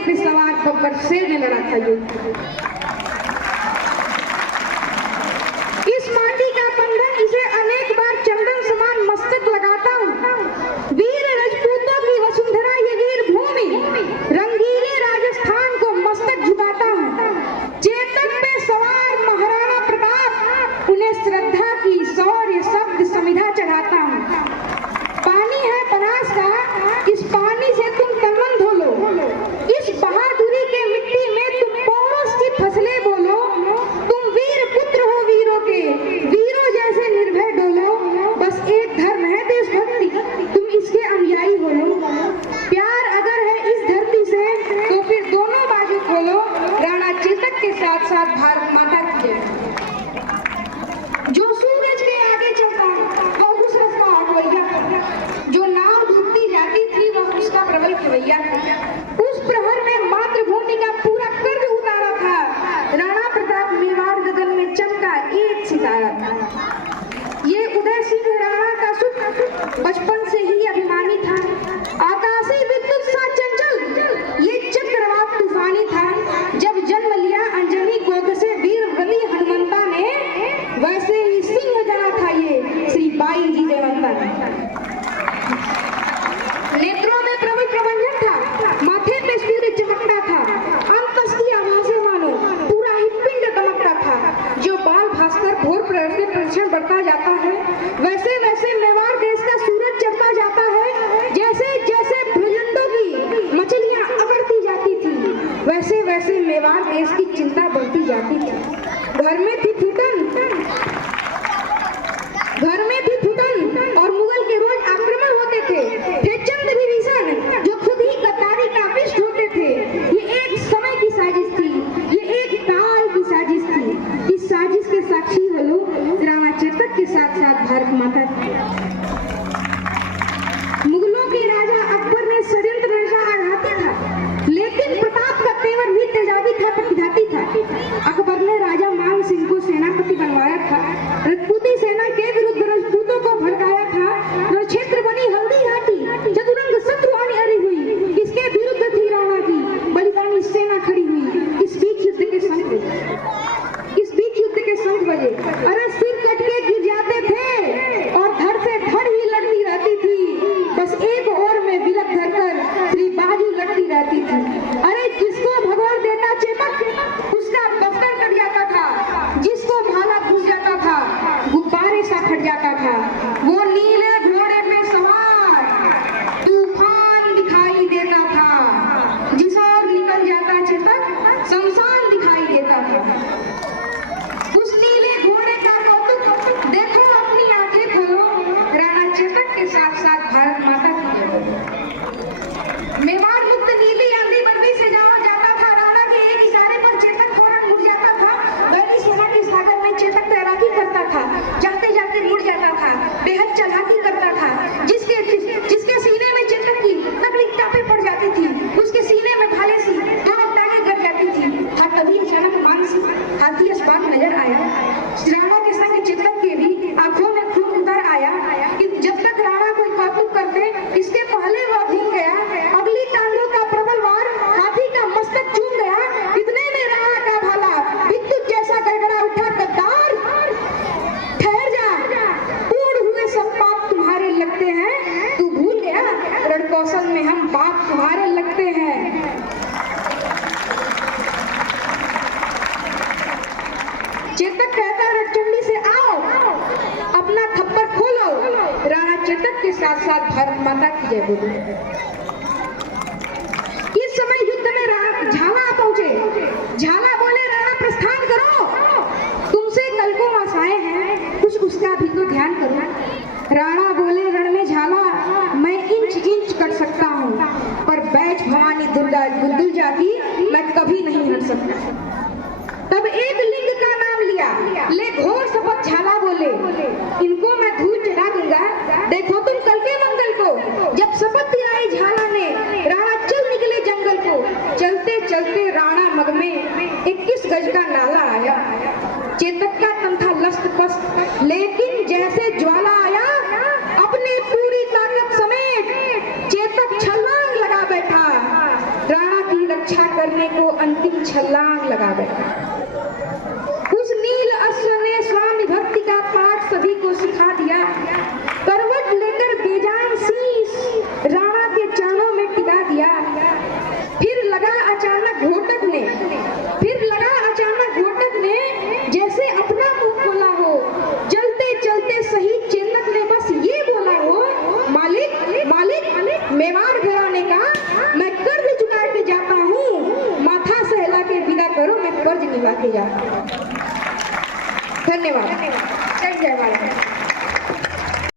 पे सवार बब्बर शेर ने लड़ा था युद्ध। इस माटी का बंधन इसे अनेक बार चंदन समान मस्तक लगाता हूँ। वीर राजपूतों की वसुंधरा ये वीर भूमि, रंगीले राजस्थान को मस्तक झुकाता हूँ। चेतक पे सवार महाराणा प्रताप, उन्हें श्रद्धा की शौर्य शब्द समिधा चढ़ाता हूँ। पानी है बनास का, इस पानी से तुम तन धो लो। इस बहादुरी के मिट्टी में तुम पौरुष की फसलें बोलो। तुम वीर पुत्र हो वीरों के, वीरों जैसे निर्भय डोलो। बस एक धर्म है देशभक्ति, तुम इसके अनुयायी बोलो। प्यार अगर है इस धरती से तो फिर दोनों बाजू खोलो। राणा चेतक के साथ साथ भारत माता की जय। जो सूरज के आगे चलता वह उस रस का अगवैया था, जो नाव डूबती जाती थी वह उसका प्रबल खवैया था। उस प्रहर में मातृभूमि का पूरा कर्ज उतारा था। राणा प्रताप मेवाड़ गगन में चमका एक सितारा था। ये उदय सिंह राणा का सुख बचपन से ही अभिमानी था। आकाशी विद्युत सा चंचल ये चक्रवात तूफानी था। जब जन्म लिया अंजनी गोद से वीर बली हनुमंता ने, वैसे ही सिंह जना था ये श्री बाई जी जयवंता। नेत्रों में प्रबल प्रबंधन था, माथे पे सूर्य चमकता था। अंतस की आवाजें मानो पूरा ही पिंड दमकता था। जो बाल भास्कर भोर प्रहर से प्रदर्शन बढ़ता जाता है, वैसे वैसे मेवाड़ देश का सूरज चढ़ता जाता है। जैसे जैसे भुजंडों की मछलियां अगड़ती जाती थी, वैसे वैसे मेवाड़ देश की चिंता बढ़ती जाती थी। घर में थी फूटन और मुगल के रोज आक्रमण होते थे चंद विभीषण जो खुद ही गद्दारी का विष होते थे। ये एक समय की साजिश थी, ये एक काल की साजिश थी। इस साजिश के साक्षी हो लोग राणा चेतक के साथ साथ भारत माता की। मुगलों के राजा अकबर ने षड्यंत्र रचा आघाती था, लेकिन प्रताप का तेवर भी तेजाबी था, प्रतिघाती था। अकबर ने राजा मान सिंह को सेनापति बनवाया था, राजपूती सेना के विरुद्ध राजपूतों को भड़काया था। क्षेत्र बनी हल्दी घाटी, चतुरंग शत्रु अरी हुई, इसके विरुद्ध थी राणा की बलिदानी सेना खड़ी हुई। इस बीच युद्ध के शंख बजे, अरे सिर कट के गिर जाते थे और धड़ से धड़ ही लड़ती रहती थी। बस एक ओर में बिलक धरकर श्री बाजू लड़ती रहती थी। अरे जिसको भगवान देता चेतक उसका दफ्तर कट जाता था, जिसको भाला घुस जाता था गुब्बारे सा फट जाता था। वो नीले घोड़े पे सवार तूफान दिखाई देता था, जिस ओर निकल जाता चेतक शमशान दिखाई देता था। उस नीले घोड़े का कौतुक देखो, अपनी आंखें खोलो। राणा चेतक के साथ साथ भारत माता की जय। मेवाड़ मुक्त नीली आंधी बर्फी से जाता था। राणा के एक इशारे पर चेतक फौरन मुड़ जाता था। गहरी सेना के सागर में चेतक तैराकी करता था, जाते जाते मुड़ जाता था, बेहद चालाकी करता था। जिसके सीने में चेतक की नकली टापे पड़ जाती थी, उसके सीने में भाले सी दोनों टांगें गड़ जाती थी। तभी अचानक मानसी हाथी अस्पात नजर आया। राणा के संग चेतक के भी आंखों में खून उतर आया कि जब तक राणा कोई कौतुक करते, इसके पहले वह भूल गया। अगली टांगों का प्रबल वार हाथी का मस्तक चूम गया। इतने में राणा का भाला विद्युत जैसा गड़गड़ा उठा। गद्दार ठहर जा, पूर्ण हुए सब पाप तुम्हारे लगते हैं। तू भूल गया रणकौशल में हम बाप तुम्हारे लगते हैं। चेतक कहता रटचंडी से आओ, अपना थप्पड़ खोलो। राणा चेतक के साथ साथ भारत माता की जय बोलो। इस समय युद्ध में झाला पहुंचे। झाला बोले राणा प्रस्थान करो, तुमसे कल को आशाएं हैं, कुछ उसका भी तो ध्यान करो। राणा बोले रण में झाला मैं इंच इंच कर सकता हूँ, पर बैठ भवानी दुर्गा गुंदुल जाती मैं कभी नहीं हट सकता। तब एक लिंग का नाम लिया, ले घोर शपथ झाला बोले, इनको मैं धूल चढ़ा दूंगा। देखो तुम कल के मंगल को। जब शपथ दिलाई झाला ने, राणा चल निकले जंगल को। चलते चलते राणा मग में 21 गज का नाला आया। चेतक का तन था लस्त पस्त, लेकिन जैसे ज्वाला आया अपने पूरी ताकत समेत चेतक छलांग लगा बैठा। राणा की रक्षा करने को अंतिम छलांग लगा बैठा। उस नील अश्व ने स्वामी भक्ति का पाठ सभी को सिखा दिया। करवट लेकर बेजान शीश राणा के चरणों में टिका दिया। फिर लगा अचानक घोटक ने जैसे अपना मुंह खोला हो। चलते चलते शहीद चेतक ने बस ये बोला हो, मालिक मेवाड़ घराने का मैं कर्ज चुका के जाता हूँ, माथा सहला के विदा करो, मैं कर्ज निभा के जाता हूँ। धन्यवाद। जय जय भारत।